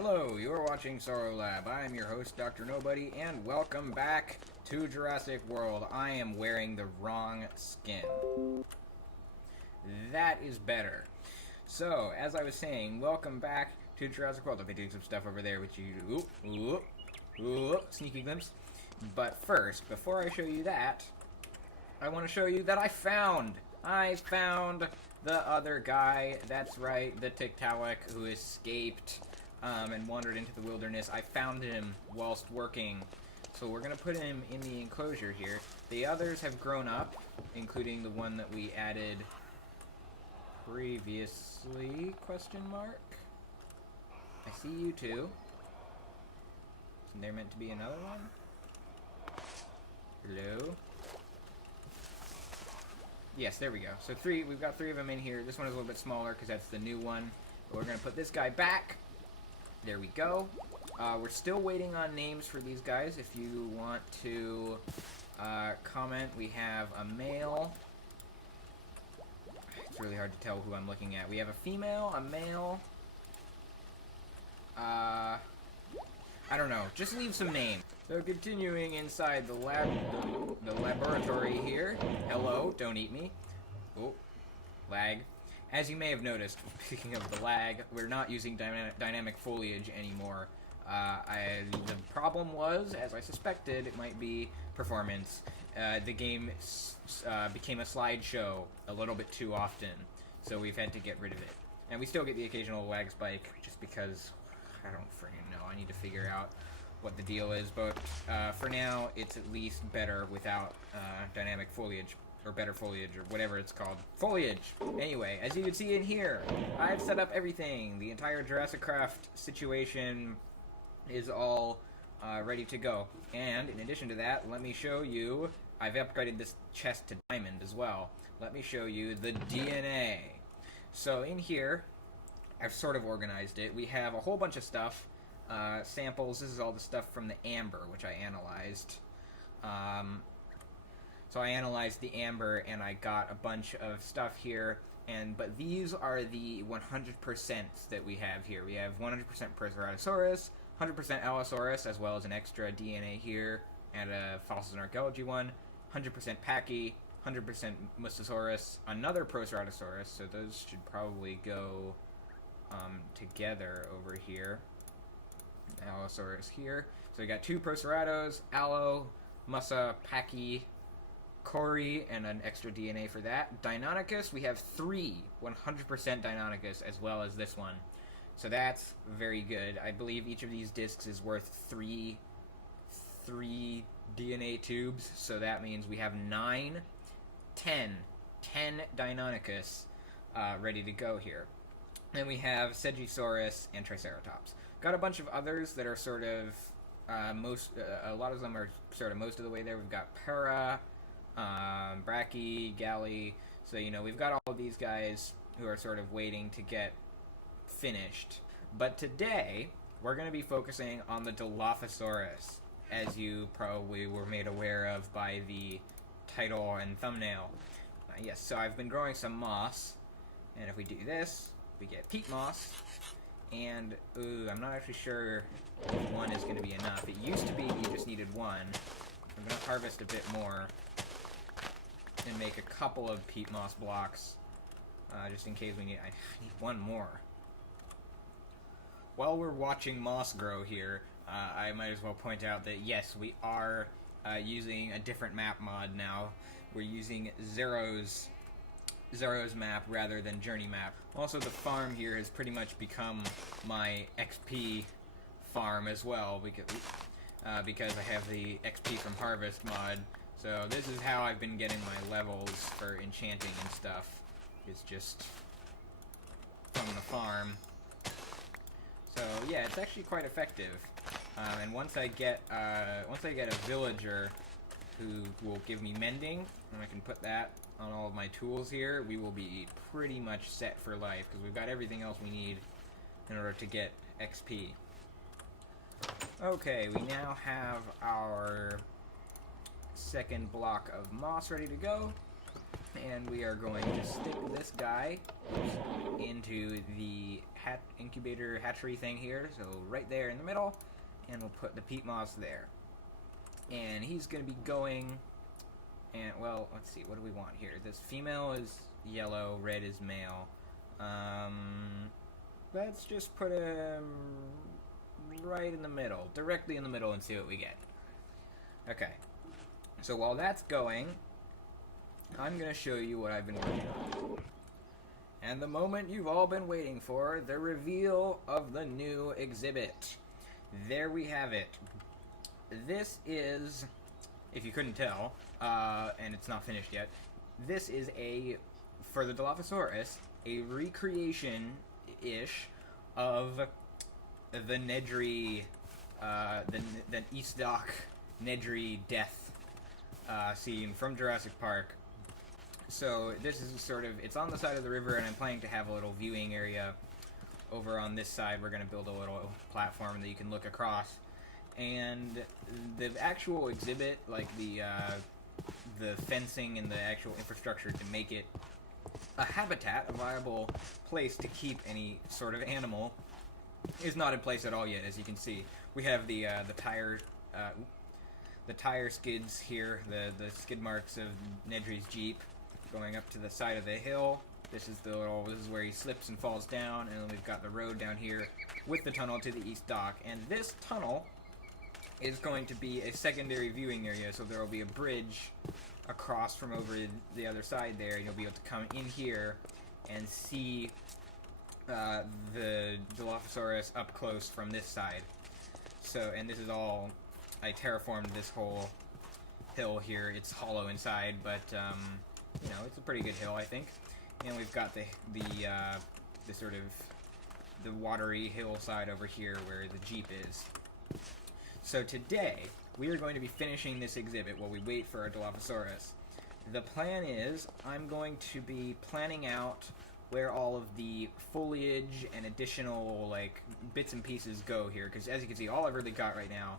Hello, you're watching Sorrow Lab. I am your host, Dr. Nobody, and welcome back to Jurassic World. I am wearing the wrong skin. That is better. So, as I was saying, welcome back to Jurassic World. I've been doing some stuff over there which you... sneaky glimpse. But first, before I show you that, I want to show you that I found the other guy. That's right, the Tiktaalik who escaped and wandered into the wilderness. I found him whilst working. So we're going to put him in the enclosure here. The others have grown up, including the one that we added previously, question mark? I see you two. Isn't there meant to be another one? Hello? Yes, there we go. So we've got three of them in here. This one is a little bit smaller because that's the new one. But we're going to put this guy back. There we go. We're still waiting on names for these guys. If you want to comment, we have a male. It's really hard to tell who I'm looking at. We have a female, a male. I don't know. Just leave some names. So continuing inside the laboratory here. Hello, don't eat me. Oh, lag. As you may have noticed, speaking of the lag, we're not using dynamic foliage anymore. The problem was, as I suspected, it might be performance. The game became a slideshow a little bit too often, so we've had to get rid of it. And we still get the occasional lag spike, just because I don't freaking know. I need to figure out what the deal is, but for now, it's at least better without dynamic foliage. Or better foliage, or whatever it's called. Foliage! Anyway, as you can see in here, I've set up everything. The entire Jurassic Craft situation is all ready to go. And, in addition to that, let me show you... I've upgraded this chest to diamond as well. Let me show you the DNA. So, in here, I've sort of organized it. We have a whole bunch of stuff. Samples, this is all the stuff from the amber, which I analyzed. So I analyzed the amber, and I got a bunch of stuff here, but these are the 100% that we have here. We have 100% Proceratosaurus, 100% Allosaurus, as well as an extra DNA here, and a fossils and archaeology one, 100% Pachy, 100% Mustosaurus, another Proceratosaurus, so those should probably go together over here. Allosaurus here. So we got two Proceratos, Allo, Mussa, Pachy, Corey, and an extra DNA for that. Deinonychus, we have 100% Deinonychus, as well as this one. So that's very good. I believe each of these discs is worth three DNA tubes, so that means we have 10 Deinonychus ready to go here. Then we have Segisaurus and Triceratops. Got a bunch of others that are sort of, a lot of them are sort of most of the way there. We've got Para, Brachy, Galley, so we've got all of these guys who are sort of waiting to get finished. But today, we're going to be focusing on the Dilophosaurus, as you probably were made aware of by the title and thumbnail. Yes, so I've been growing some moss, and if we do this, we get peat moss, and I'm not actually sure if one is going to be enough. It used to be you just needed one. I'm going to harvest a bit more and make a couple of peat moss blocks, just in case I need one more. While we're watching moss grow here, I might as well point out that yes, we are using a different map mod now. We're using Zero's map rather than Journey map. Also, the farm here has pretty much become my XP farm as well, because I have the XP from Harvest mod. So this is how I've been getting my levels for enchanting and stuff. It's just from the farm. So yeah, it's actually quite effective. And once I get a villager who will give me mending, and I can put that on all of my tools here, we will be pretty much set for life because we've got everything else we need in order to get XP. Okay, we now have our second block of moss ready to go. And we are going to stick this guy into the incubator hatchery thing here, so right there in the middle, and we'll put the peat moss there. And he's going to be going, and well, let's see, what do we want here? This female is yellow, red is male. Let's just put him right in the middle, directly in the middle, and see what we get. Okay, so while that's going, I'm going to show you what I've been working on. And the moment you've all been waiting for, the reveal of the new exhibit. There we have it. This is, if you couldn't tell, and it's not finished yet, this is for the Dilophosaurus, a recreation-ish of the NEDRY, the East Dock NEDRY death scene from Jurassic Park. So this is sort of, it's on the side of the river, and I'm planning to have a little viewing area over on this side. We're going to build a little platform that you can look across. And the actual exhibit, like the fencing and the actual infrastructure to make it a habitat, a viable place to keep any sort of animal, is not in place at all yet. As you can see, we have the tire skids here, the skid marks of NEDRY'S Jeep going up to the side of the hill. This is where he slips and falls down, and then we've got the road down here with the tunnel to the East Dock. And this tunnel is going to be a secondary viewing area, so there will be a bridge across from over the other side there, and you'll be able to come in here and see the Dilophosaurus up close from this side. So, and this is all, I terraformed this whole hill here. It's hollow inside, but you know, it's a pretty good hill, I think. And we've got the sort of the watery hillside over here where the Jeep is. So today, we are going to be finishing this exhibit while we wait for our Dilophosaurus. The plan is, I'm going to be planning out where all of the foliage and additional, like, bits and pieces go here, because as you can see, all I've really got right now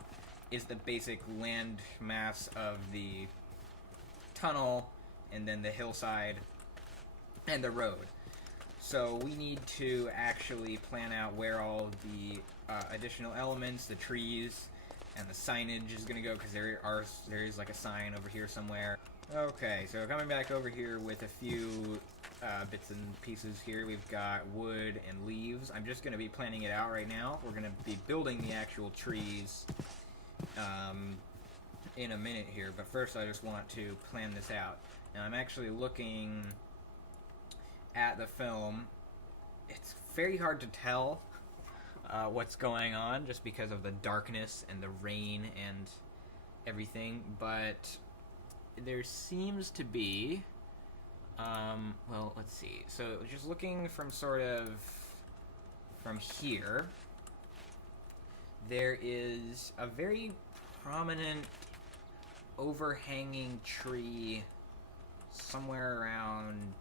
is the basic land mass of the tunnel, and then the hillside, and the road. So we need to actually plan out where all of the additional elements, the trees, and the signage is going to go, because there is like a sign over here somewhere. Okay, so coming back over here with a few bits and pieces here, we've got wood and leaves. I'm just going to be planning it out right now. We're going to be building the actual trees in a minute here, but first I just want to plan this out. Now I'm actually looking at the film. It's very hard to tell what's going on just because of the darkness and the rain and everything, but there seems to be well, let's see. So just looking from sort of from here, there is a very prominent overhanging tree somewhere around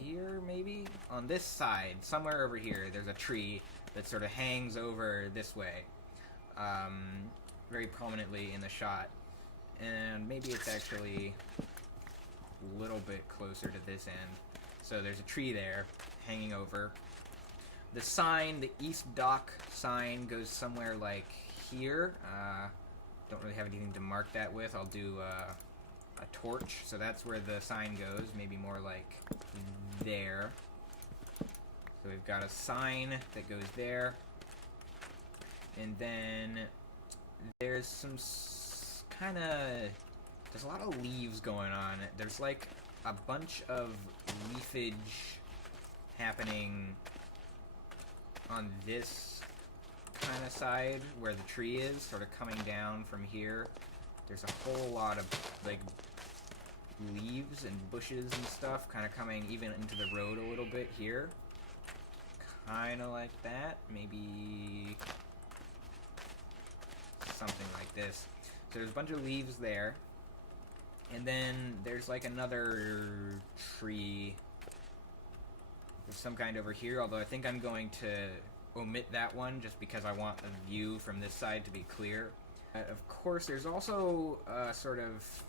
here, maybe? On this side, somewhere over here, there's a tree that sort of hangs over this way, very prominently in the shot. And maybe it's actually a little bit closer to this end. So there's a tree there, hanging over. The sign, the East Dock sign, goes somewhere like here. Don't really have anything to mark that with. I'll do a torch, so that's where the sign goes, maybe more like there. So we've got a sign that goes there, and then there's some kind of, there's a lot of leaves going on. There's like a bunch of leafage happening on this kind of side where the tree is, sort of coming down from here. There's a whole lot of like leaves and bushes and stuff kind of coming even into the road a little bit here. Kind of like that. Maybe something like this. So there's a bunch of leaves there. And then there's like another tree of some kind over here, although I think I'm going to omit that one just because I want the view from this side to be clear. Of course, there's also sort of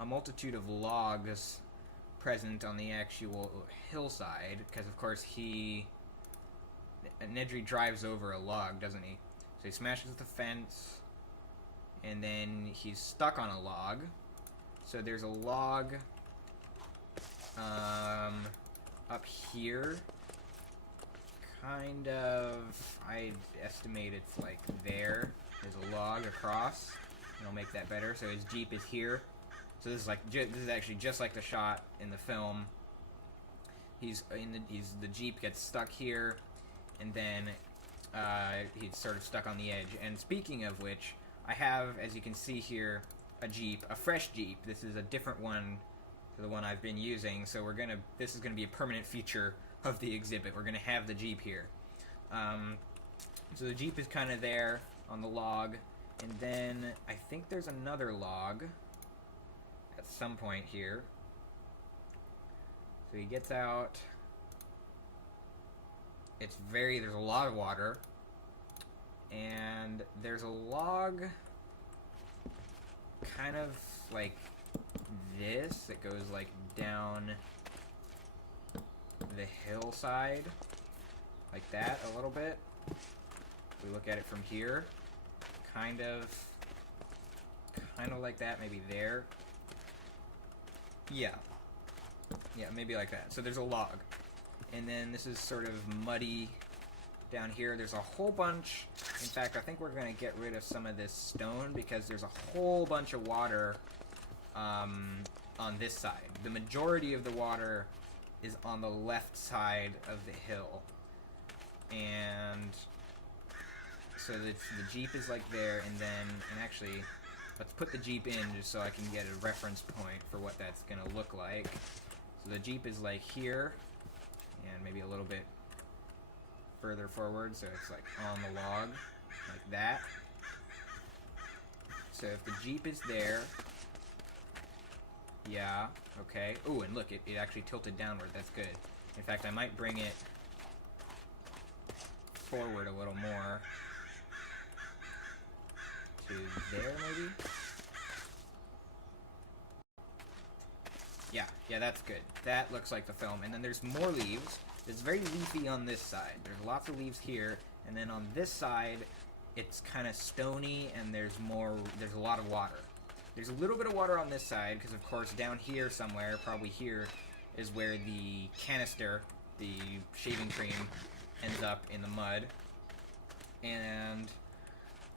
a multitude of logs present on the actual hillside, because of course Nedry drives over a log, doesn't he? So he smashes the fence, and then he's stuck on a log. So there's a log up here. Kind of, I'd estimate it's like there. There's a log across. And I'll make that better. So his Jeep is here. So this is like this is actually just like the shot in the film. The Jeep gets stuck here, and then he's sort of stuck on the edge. And speaking of which, I have, as you can see here, a Jeep, a fresh Jeep. This is a different one to the one I've been using. So this is gonna be a permanent feature of the exhibit. We're gonna have the Jeep here. So the Jeep is kind of there on the log, and then I think there's another log at some point here. So he gets out. There's a lot of water, and there's a log kind of like this. It goes like down the hillside like that a little bit. If we look at it from here, kind of like that, maybe there. Yeah, maybe like that. So there's a log, and then this is sort of muddy down here. There's a whole bunch. In fact, I think we're gonna get rid of some of this stone because there's a whole bunch of water on this side. The majority of the water is on the left side of the hill, and so the Jeep is like there, and actually let's put the Jeep in just so I can get a reference point for what that's gonna look like. So the Jeep is like here, and maybe a little bit further forward, so it's like on the log like that. So if the Jeep is there, yeah, okay. Oh, and look, it actually tilted downward. That's good. In fact, I might bring it forward a little more to there, maybe? Yeah, that's good. That looks like the film. And then there's more leaves. It's very leafy on this side. There's lots of leaves here, and then on this side, it's kind of stony, and there's a lot of water. There's a little bit of water on this side, because of course down here somewhere, probably here, is where the canister, the shaving cream, ends up in the mud. And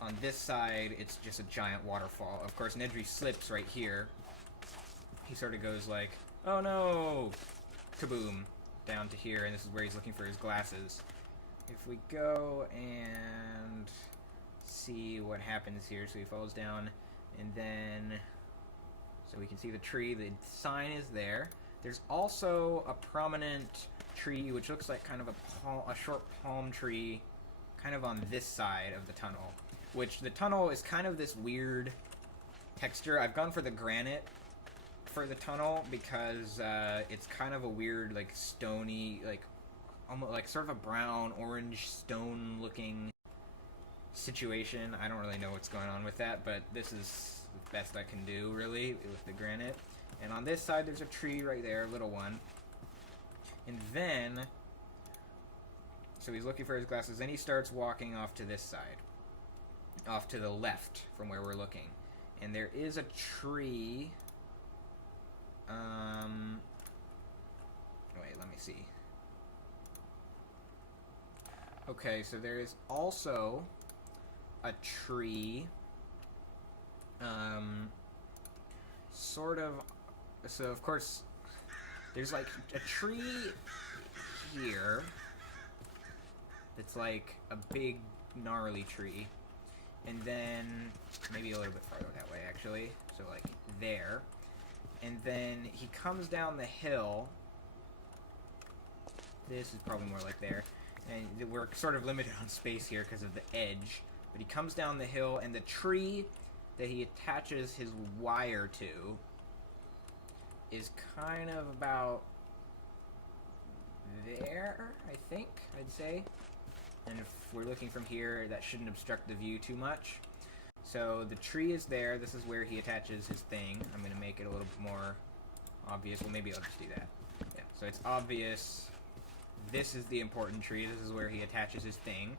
on this side, it's just a giant waterfall. Of course, Nedry slips right here. He sort of goes like, oh no, kaboom, down to here, and this is where he's looking for his glasses. If we go and see what happens here, so he falls down, and then, so we can see the tree, the sign is there. There's also a prominent tree, which looks like kind of a short palm tree, kind of on this side of the tunnel, which the tunnel is kind of this weird texture. I've gone for the granite for the tunnel because it's kind of a weird, like, stony, like, almost like sort of a brown, orange, stone-looking situation. I don't really know what's going on with that, but this is the best I can do, really, with the granite. And on this side, there's a tree right there, a little one. And then, so he's looking for his glasses, then he starts walking off to this side, off to the left from where we're looking. And there is a tree. Wait, let me see. Okay, so there is also a tree, sort of, so of course, there's like a tree here that's like a big gnarly tree, and then maybe a little bit farther that way actually, so like there, and then he comes down the hill. This is probably more like there, and we're sort of limited on space here because of the edge, but he comes down the hill, and the tree that he attaches his wire to is kind of about there, I think, I'd say. And if we're looking from here, that shouldn't obstruct the view too much. So the tree is there. This is where he attaches his thing. I'm going to make it a little bit more obvious. Well, maybe I'll just do that. Yeah, so it's obvious. This is the important tree. This is where he attaches his thing.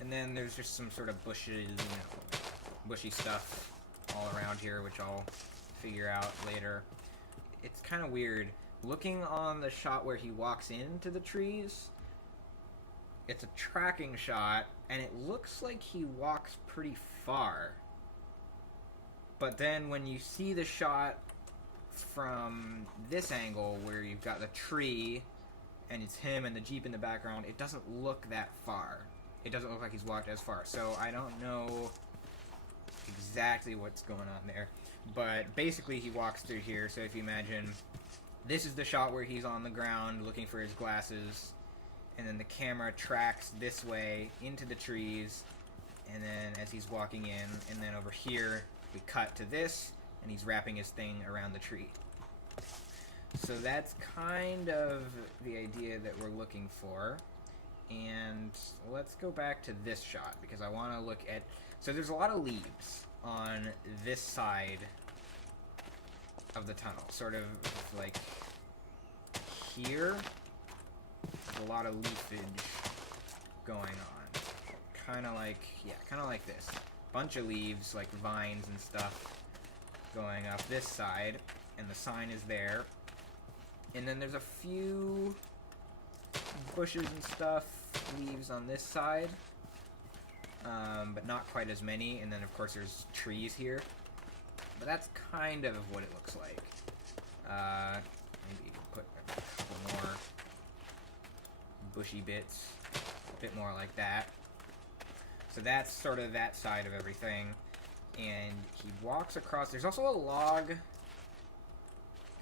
And then there's just some sort of bushy stuff all around here, which I'll figure out later. It's kind of weird. Looking on the shot where he walks into the trees, it's a tracking shot, and it looks like he walks pretty far. But then when you see the shot from this angle, where you've got the tree, and it's him and the Jeep in the background, it doesn't look that far. It doesn't look like he's walked as far. So I don't know exactly what's going on there. But basically he walks through here, so if you imagine, this is the shot where he's on the ground looking for his glasses, and then the camera tracks this way into the trees, and then as he's walking in, and then over here we cut to this, and he's wrapping his thing around the tree. So that's kind of the idea that we're looking for. And let's go back to this shot, because I want to look at... So there's a lot of leaves on this side of the tunnel. Sort of like here. There's a lot of leafage going on. Kind of like, yeah, kind of like this. Bunch of leaves, like vines and stuff, going up this side. And the sign is there. And then there's a few bushes and stuff, leaves on this side, but not quite as many. And then of course there's trees here, but that's kind of what it looks like. Maybe you can put a couple more bushy bits, a bit more like that. So that's sort of that side of everything. And he walks across. There's also a log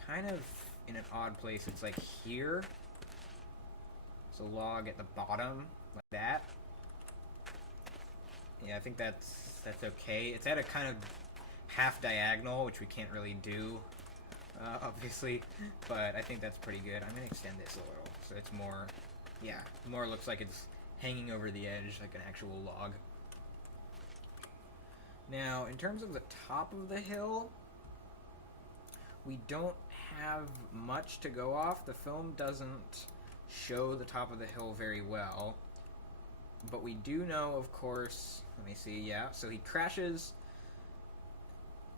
kind of in an odd place. It's like here. There's a log at the bottom, like that. Yeah, I think that's okay. It's at a kind of half diagonal, which we can't really do, obviously, but I think that's pretty good. I'm going to extend this a little, so it's more, yeah, more looks like it's hanging over the edge, like an actual log. Now, in terms of the top of the hill, we don't have much to go off. The film doesn't show the top of the hill very well, but we do know, of course, let me see, yeah, so he crashes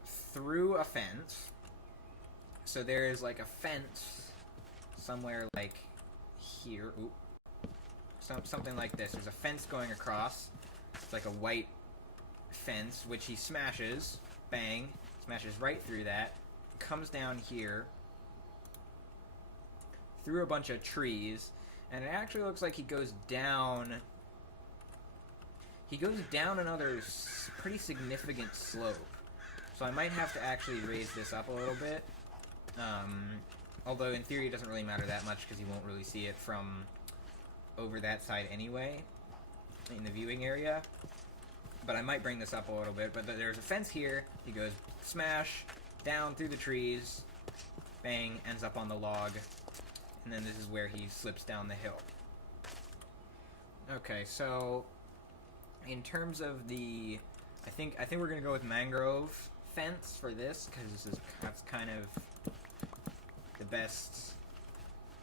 through a fence. So there is like a fence somewhere like here, something like this. There's a fence going across. It's like a white fence, which he smashes, bang, smashes right through that, comes down here, through a bunch of trees, and it actually looks like he goes down another pretty significant slope. So I might have to actually raise this up a little bit. Although in theory it doesn't really matter that much because you won't really see it from over that side anyway, in the viewing area. But I might bring this up a little bit. But there's a fence here. He goes smash, down through the trees, bang, ends up on the log. And then this is where he slips down the hill. Okay, so in terms of the, I think we're gonna go with mangrove fence for this, because that's kind of the best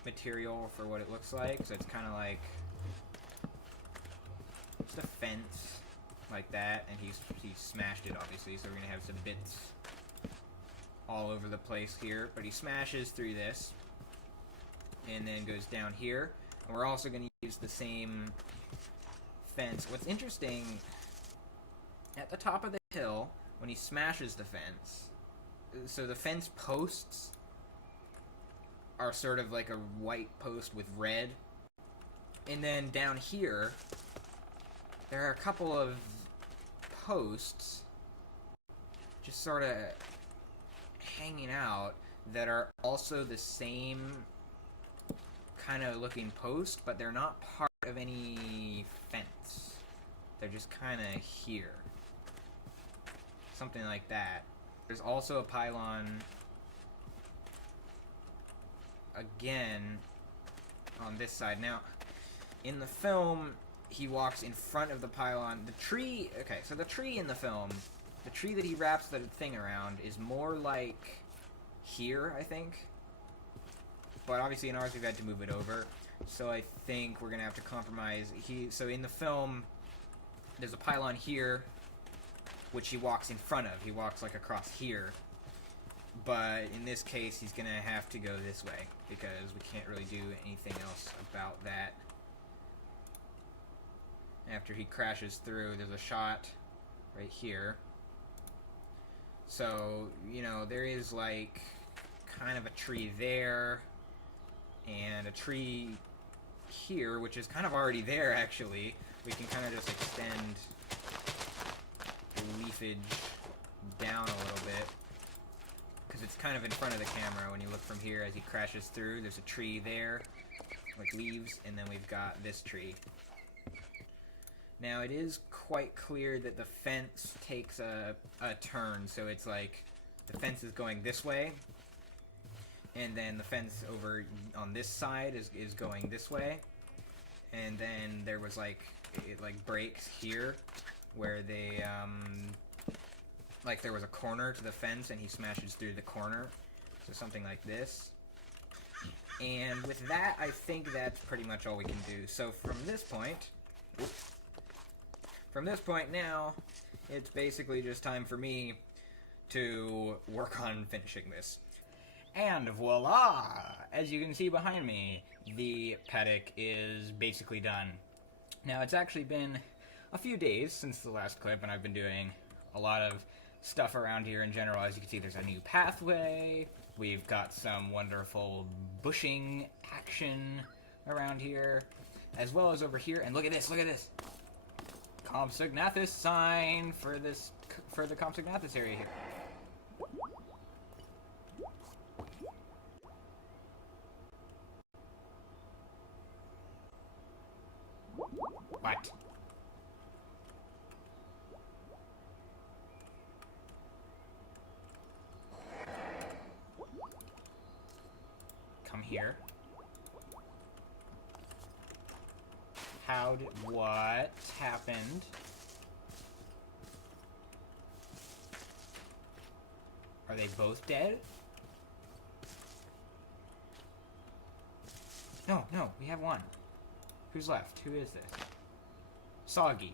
material for what it looks like. So it's kind of like just a fence like that, and he smashed it obviously. So we're gonna have some bits all over the place here, but he smashes through this. And then goes down here. And we're also going to use the same fence. What's interesting, at the top of the hill, when he smashes the fence, so the fence posts are sort of like a white post with red. And then down here, there are a couple of posts just sort of hanging out that are also the same kind of looking post, but they're not part of any fence. They're just kind of here. Something like that. There's also a pylon again on this side. Now, in the film, he walks in front of the pylon. The tree, okay, so the tree in the film, the tree that he wraps the thing around is more like here, I think. But obviously in ours we've had to move it over. So I think we're going to have to compromise. So in the film, there's a pylon here, which he walks in front of. He walks like across here. But in this case, he's going to have to go this way, because we can't really do anything else about that. After he crashes through, there's a shot right here. So, you know, there is like kind of a tree there, and a tree here, which is kind of already there, actually. We can kind of just extend the leafage down a little bit, because it's kind of in front of the camera when you look from here as he crashes through. There's a tree there, like leaves, and then we've got this tree. Now, it is quite clear that the fence takes a turn, so it's like the fence is going this way, and then the fence over on this side is going this way, and then there was like, it like breaks here, where they, like there was a corner to the fence, and he smashes through the corner, so something like this. And with that, I think that's pretty much all we can do. So from this point, now, it's basically just time for me to work on finishing this. And voila! As you can see behind me, the paddock is basically done. Now, it's actually been a few days since the last clip, and I've been doing a lot of stuff around here in general. As you can see, there's a new pathway. We've got some wonderful bushing action around here, as well as over here. And look at this, look at this! Compsognathus sign for the Compsognathus area here. What? Come here. What happened? Are they both dead? No, we have one. Who's left? Who is this? Soggy.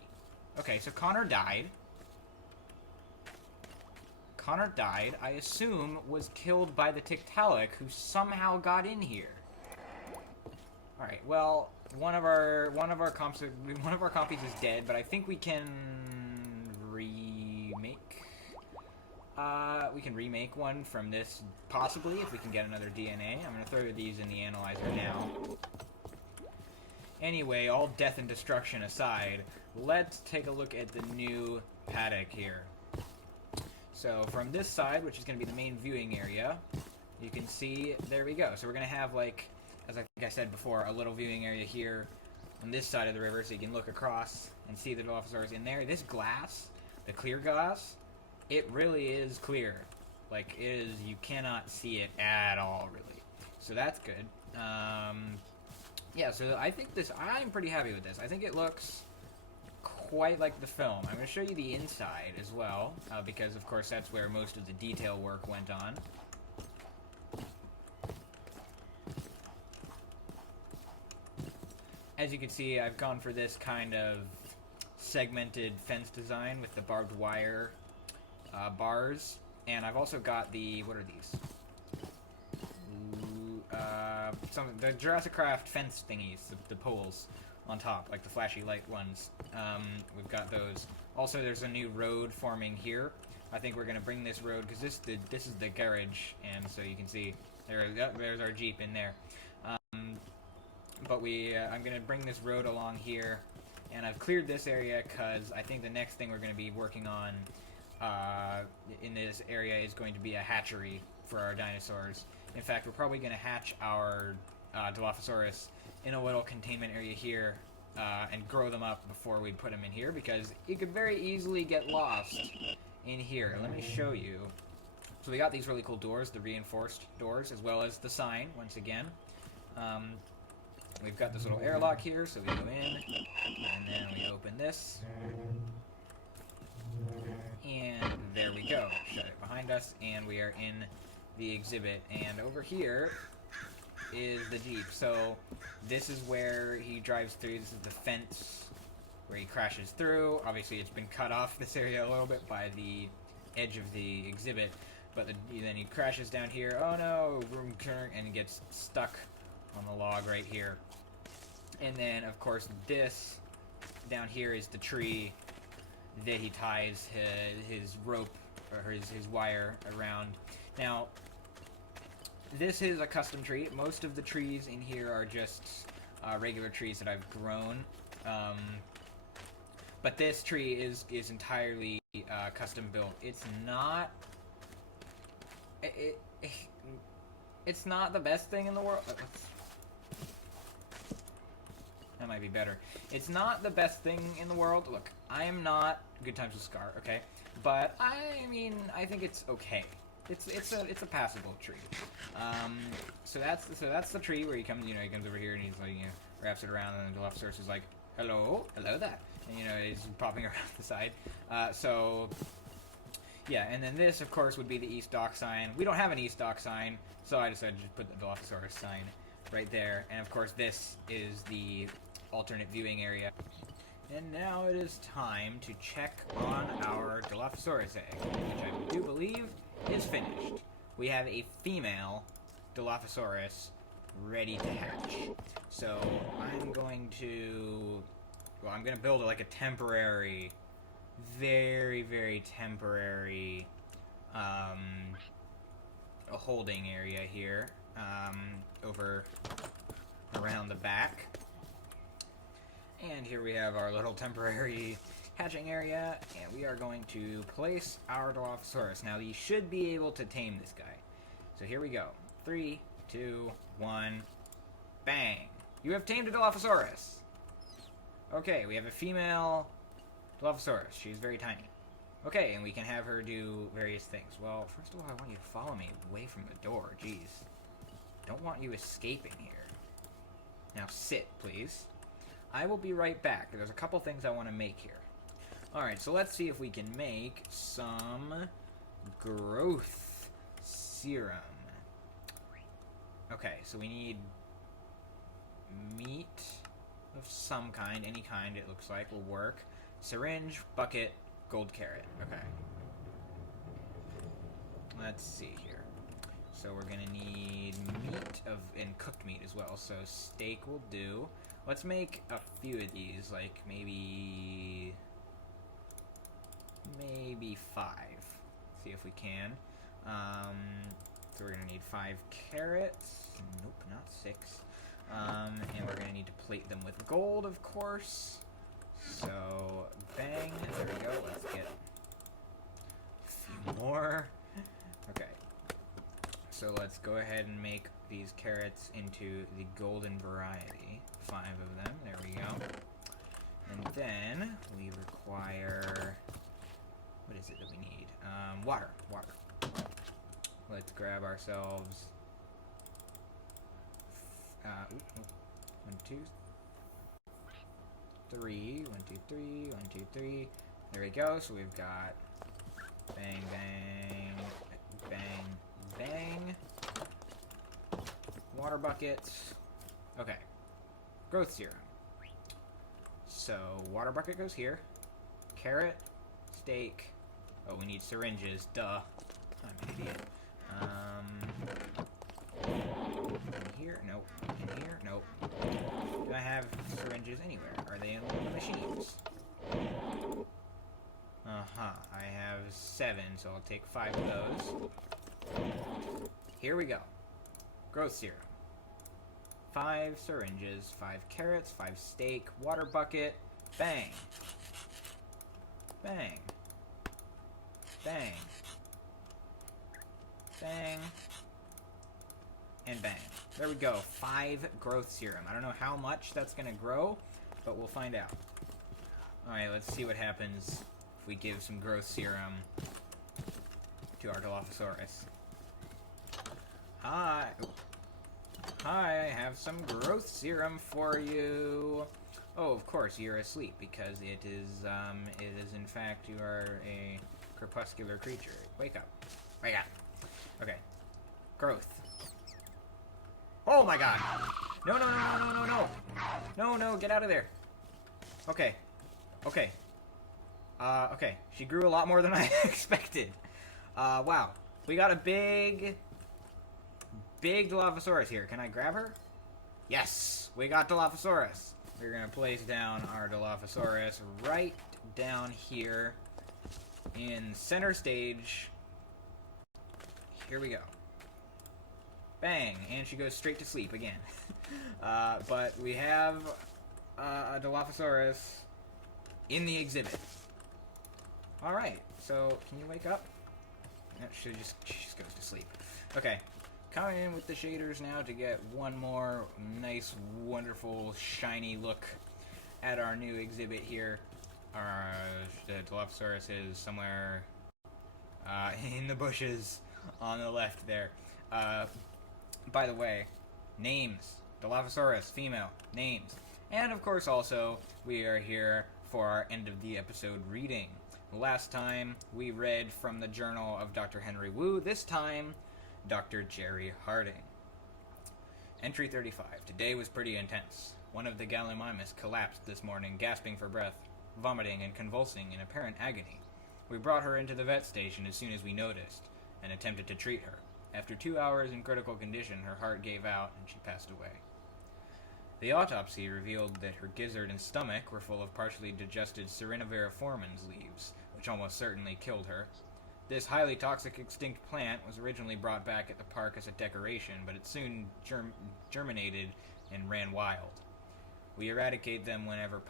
Okay, so Connor died. I assume, was killed by the Tiktaalik, who somehow got in here. Alright, well, one of our compies is dead, but I think we can remake. We can remake one from this, possibly, if we can get another DNA. I'm gonna throw these in the analyzer now. Anyway, all death and destruction aside, let's take a look at the new paddock here. So from this side, which is going to be the main viewing area, you can see, there we go. So we're going to have, like, as I said before, a little viewing area here on this side of the river, so you can look across and see the Dilophosaurus in there. This glass, the clear glass, it really is clear. Like, it is, you cannot see it at all, really. So that's good. Yeah, so I think I'm pretty happy with this. I think it looks quite like the film. I'm going to show you the inside as well, because of course that's where most of the detail work went on. As you can see, I've gone for this kind of segmented fence design with the barbed wire bars, and I've also got the, what are these? The Jurassic Craft fence thingies, the poles on top, like the flashy light ones. We've got those. Also, there's a new road forming here. I think we're going to bring this road, because this is the garage, and so you can see there's our Jeep in there. But I'm going to bring this road along here, and I've cleared this area because I think the next thing we're going to be working on in this area is going to be a hatchery for our dinosaurs. In fact, we're probably going to hatch our Dilophosaurus in a little containment area here and grow them up before we put them in here, because you could very easily get lost in here. Let me show you. So we got these really cool doors, the reinforced doors, as well as the sign, once again. we've got this little airlock here, so we go in, and then we open this. And there we go. Shut it behind us, and we are in the exhibit. And over here is the Jeep. So this is where he drives through. This is the fence where he crashes through. Obviously, it's been cut off this area a little bit by the edge of the exhibit. But then he crashes down here. Oh no, room turn, and gets stuck on the log right here. And then, of course, this down here is the tree that he ties his rope or his wire around. Now, this is a custom tree. Most of the trees in here are just regular trees that I've grown. But this tree is entirely custom built. It's not... It's not the best thing in the world. That might be better. It's not the best thing in the world. Look, I am not Good Times with Scar, okay? But I mean, I think it's okay. It's a passable tree. So that's the tree where he comes. He comes over here and he's like, wraps it around, and the Dilophosaurus is like, hello there, and he's popping around the side. Yeah, and then this, of course, would be the East Dock sign. We don't have an East Dock sign, so I decided to just put the Dilophosaurus sign right there. And of course, this is the alternate viewing area. And now it is time to check on our Dilophosaurus egg, which I do believe is finished. We have a female Dilophosaurus ready to hatch. So I'm going to build like a temporary, very, very temporary a holding area here over around the back. And here we have our little temporary hatching area, and we are going to place our Dilophosaurus. Now, you should be able to tame this guy. So here we go. 3, 2, 1, bang! You have tamed a Dilophosaurus! Okay, we have a female Dilophosaurus. She's very tiny. Okay, and we can have her do various things. Well, first of all, I want you to follow me away from the door. Jeez. Don't want you escaping here. Now sit, please. I will be right back. There's a couple things I want to make here. Alright, so let's see if we can make some growth serum. Okay, so we need meat of some kind, any kind it looks like will work. Syringe, bucket, gold carrot. Okay. Let's see here. So we're gonna need meat and cooked meat as well. So steak will do. Let's make a few of these, like maybe 5. See if we can. So we're gonna need 5 carrots. Nope, not 6. And we're gonna need to plate them with gold, of course. So bang, there we go. Let's get a few more. Okay. So let's go ahead and make these carrots into the golden variety. 5 of them. There we go. And then we require... What is it that we need? Water. Let's grab ourselves... 1, 2, 3. 1, 2, 3. 1, 2, 3. There we go. So we've got... Bang, bang. Bang, bang. Water buckets. Okay. Growth serum. So, water bucket goes here. Carrot. Steak. Oh, we need syringes. Duh. I'm an idiot. In here? Nope. In here? Nope. Do I have syringes anywhere? Are they in one of the machines? I have 7, so I'll take 5 of those. Here we go. Growth serum. 5 syringes, 5 carrots, 5 steak, water bucket, bang. Bang. Bang. Bang. And bang. There we go. 5 growth serum. I don't know how much that's going to grow, but we'll find out. Alright, let's see what happens if we give some growth serum to our Dilophosaurus. Hi. Hi, I have some growth serum for you. Oh, of course, you're asleep because it is in fact, you are a crepuscular creature. Wake up. Wake up. Okay. Growth. Oh my god! No, no, no, no, no, no, no! No, no, get out of there. Okay. Okay. Okay. She grew a lot more than I expected. Wow. We got a big Dilophosaurus here. Can I grab her? Yes! We got Dilophosaurus. We're gonna place down our Dilophosaurus right down here in center stage. Here we go. Bang! And she goes straight to sleep again. But we have a Dilophosaurus in the exhibit. Alright, so can you wake up? No, she just goes to sleep. Okay, coming in with the shaders now to get one more nice, wonderful, shiny look at our new exhibit here. The Dilophosaurus is somewhere in the bushes on the left there. By the way, names. Dilophosaurus, female, names. And of course also, we are here for our end of the episode reading. Last time, we read from the journal of Dr. Henry Wu. This time, Dr. Jerry Harding. Entry 35. Today was pretty intense. One of the Gallimimus collapsed this morning, gasping for breath, vomiting and convulsing in apparent agony. We brought her into the vet station as soon as we noticed, and attempted to treat her. After 2 hours in critical condition, her heart gave out, and she passed away. The autopsy revealed that her gizzard and stomach were full of partially digested Sereniviriformans leaves, which almost certainly killed her. This highly toxic extinct plant was originally brought back at the park as a decoration, but it soon germinated and ran wild. We eradicate them wherever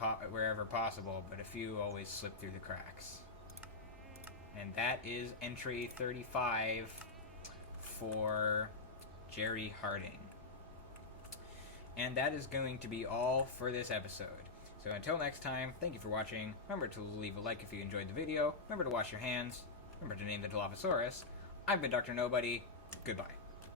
possible, but a few always slip through the cracks. And that is entry 35 for Jerry Harding. And that is going to be all for this episode. So until next time, thank you for watching. Remember to leave a like if you enjoyed the video. Remember to wash your hands. Remember to name the Dilophosaurus. I've been Dr. Nobody. Goodbye.